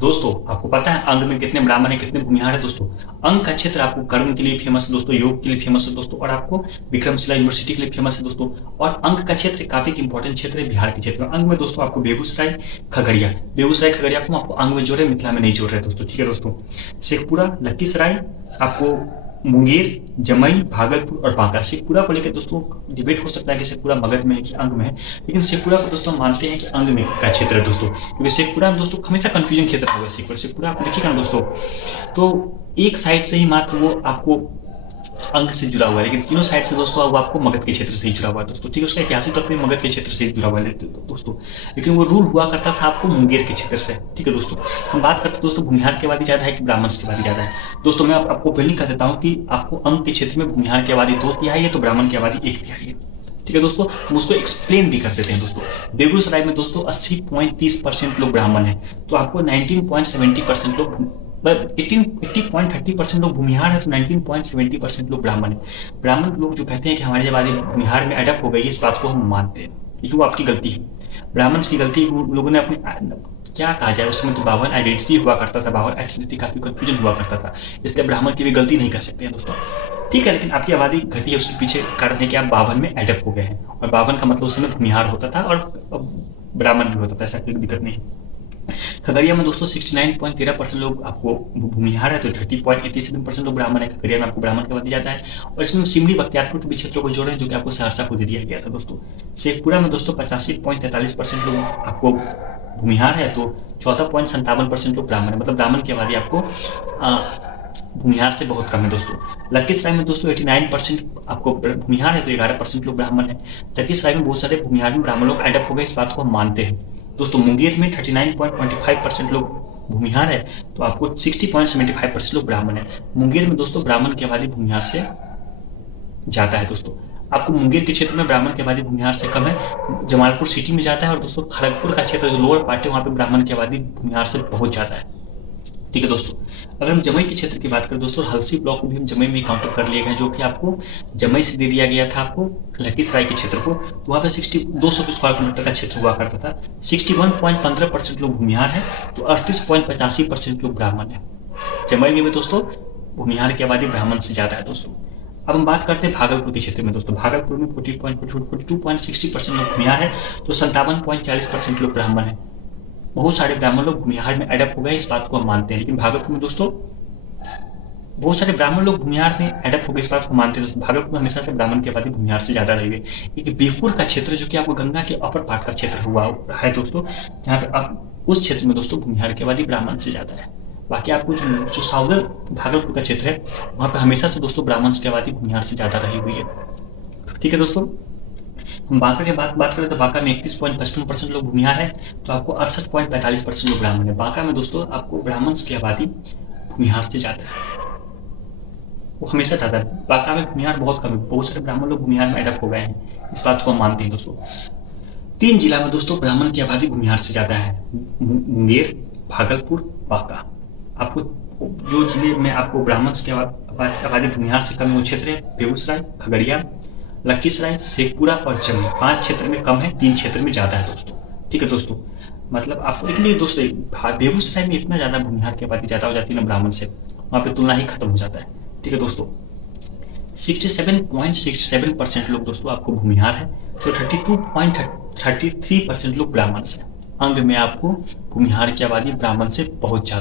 दोस्तों आपको पता है अंग में कितने ब्राह्मण है, कितने भूमिहार है दोस्तों। अंग का क्षेत्र आपको कर्म के लिए फेमस है दोस्तों, योग के लिए फेमस है दोस्तों, और आपको विक्रमशिला यूनिवर्सिटी के लिए फेमस है दोस्तों। और अंग का क्षेत्र काफी इंपॉर्टेंट क्षेत्र है बिहार के क्षेत्र में। अंग में दोस्तों आपको बेगूसराय खगड़िया को आपको अंग में जोड़ रहे, मिथिला में नहीं जोड़ रहे दोस्तों, ठीक है दोस्तों। शेखपुरा, लखीसराय, आपको मुंगेर, जमुई, भागलपुर और बांका। शेखपुरा को लेकर दोस्तों डिबेट हो सकता है कि शेखपुरा मगध में है कि अंग में है, लेकिन शेखपुरा को दोस्तों मानते हैं कि अंग में का क्षेत्र है दोस्तों, क्योंकि शेखपुरा में दोस्तों हमेशा कंफ्यूजन क्षेत्र होगा। शेखपुरा आप देखिएगा ना दोस्तों, तो एक साइड से ही मात्र वो आपको अंग से जुड़ा हुआ है, लेकिन तीनों साइड से दोस्तों अब आपको मगध के क्षेत्र से ही जुड़ा हुआ है दोस्तों, ठीक है। उसका ऐतिहासिक तौर पर मगध के क्षेत्र से ही जुड़ा हुआ है दोस्तों, लेकिन वो रूल हुआ करता था आपको मुंगेर के क्षेत्र से, ठीक है दोस्तों। हम बात करते हैं दोस्तों भूमिहार की आबादी ज्यादा है कि ब्राह्मण की आबादी ज्यादा है। दोस्तों मैं आपको पहले कह देता हूँ कि आपको अंग के क्षेत्र में भूमिहार की आबादी 2/3 है तो ब्राह्मण की आबादी 1/3 है, ठीक है दोस्तों। हम उसको एक्सप्लेन भी कर देते हैं दोस्तों। बेगूसराय में दोस्तों 80.30% लोग ब्राह्मण है, तो आपको 19.70% लोग 80.30% लोग भूमिहार है, तो 19.70% लोग ब्राह्मण है। ब्राह्मण लोग जो कहते हैं कि हमारी आबादी भूमिहार में अडप्ट हो गई है, इस बात को हम मानते हैं, क्योंकि वो आपकी गलती है, ब्राह्मण की गलती। लोगों ने अपनी क्या कहा जाए, उसमें तो बावन आइडेंटिटी हुआ करता था, बावन आइडेंटिटी काफी कंफ्यूजन हुआ करता था, इसलिए ब्राह्मण की भी गलती नहीं कर सकते हैं दोस्तों, ठीक है। लेकिन आपकी आबादी घटी है, उसके पीछे कारण है कि आप 52 में एडप्ट हो गए हैं, और 52 का मतलब उस समय भूमिहार होता था और ब्राह्मण भी होता था, ऐसा कोई दिक्कत नहीं। खगड़िया में दोस्तों 69.13% लोग आपको भूमिहार है, तो 30.87% लोग ब्राह्मण है। खगड़िया में आपको ब्राह्मण की आबादी जाता है, और इसमें सिमरी बख्तियारपुर के भी क्षेत्रों को जोड़े जो कि आपको सहरसा को दे दिया गया था दोस्तों। शेखपुरा में दोस्तों 85.43% लोग आपको भूमिहार है, तो 14.57% लोग ब्राह्मण है, मतलब ब्राह्मण की आबादी आपको भूमिहार से बहुत कम है दोस्तों। लखीसराय में दोस्तों 89% आपको भूमिहार है, तो 11% लोग ब्राह्मण है। लखीसराय में बहुत सारे भूमिहार में ब्राह्मण लोग एडप्ट हो गए, इस बात को हम मानते हैं दोस्तों। मुंगेर में 39.25% लोग भूमिहार है, तो आपको 60.75% लोग ब्राह्मण है। मुंगेर में दोस्तों ब्राह्मण की आबादी भूमिहार से ज्यादा है दोस्तों। आपको मुंगेर के क्षेत्र में ब्राह्मण की आबादी भूमिहार से कम है, जमालपुर सिटी में जाता है, और दोस्तों खड़गपुर का क्षेत्र जो लोअर पार्ट है वहां पे ब्राह्मण की आबादी भूमिहार से बहुत ज्यादा है, ठीक है दोस्तों। अगर हम जमुई के क्षेत्र की बात करें दोस्तों, हलसी ब्लॉक को भी हम जमुई में काउंटर कर लिए गए, जो कि आपको जमुई से दे दिया गया था आपको लखीसराय के क्षेत्र को, तो वहां पे 200 स्क्वायर किलोमीटर का क्षेत्र हुआ करता था। 61.15% लोग भूमिहार है, तो 38.85% लोग ब्राह्मण है। जमुई में भी दोस्तों भूमिहार की आबादी ब्राह्मण से ज्यादा है दोस्तों। अब हम बात करते हैं भागलपुर के क्षेत्र में दोस्तों। भागलपुर में 42.60% लोग भूमिहार है, तो 57.40% लोग ब्राह्मण है। बहुत सारे ब्राह्मण लोग भूमिहार में एडप्ट हो गए, इस बात को हम मानते हैं, लेकिन भागलपुर में दोस्तों बहुत सारे ब्राह्मण लोग भूमिहार में एडप्ट हो गए, इस बात को मानते हैं दोस्तों। भागलपुर में हमेशा से ब्राह्मण की आबादी भूमिहार से ज्यादा रही है। एक बीरपुर का क्षेत्र जो कि आपको गंगा के अपर पार्ट का क्षेत्र हुआ है दोस्तों, जहाँ पे आप उस क्षेत्र में दोस्तों भूमिहार की आबादी ब्राह्मण से ज्यादा है। बाकी आपको जो साउदर्न भागलपुर का क्षेत्र है, वहां पे हमेशा से दोस्तों ब्राह्मण की आबादी भूमिहार से ज्यादा रही हुई है, ठीक है दोस्तों। हम बांका की बात करें तो बांका में 31.55% लोग भूमिहार है, तो आपको 68.45% लोग ब्राह्मण है। बांका में दोस्तों आपको ब्राह्मण की आबादी भूमिहार से ज्यादा है, वो हमेशा ज्यादा है। बांका में भूमिहार बहुत कम है, बहुत सारे ब्राह्मण लोग भूमिहार में एडप्ट हो गए हैं, इस बात को हम मानते हैं दोस्तों। 3 जिला में दोस्तों ब्राह्मण की आबादी भूमिहार से ज्यादा है, मुंगेर, भागलपुर, बांका। आपको जो जिले में आपको ब्राह्मण की आबादी भूमिहार से कम है वो क्षेत्र है बेगूसराय, खगड़िया, लखीसराय, शेखपुरा और जमुई। 5 क्षेत्र में कम है, 3 क्षेत्र में ज्यादा है दोस्तों, ठीक है दोस्तों। मतलब आपको लेकिन दोस्तों बेगूसराय में इतना ज्यादा भूमिहार की आबादी ज्यादा हो जाती है ना ब्राह्मण से, वहां पे तुलना ही खत्म हो जाता है, ठीक है दोस्तों। 67.67% लोग दोस्तों आपको भूमिहार है, तो 32.33% लोग ब्राह्मण से। अंग में आपको भूमिहार की आबादी ब्राह्मण से बहुत ज्यादा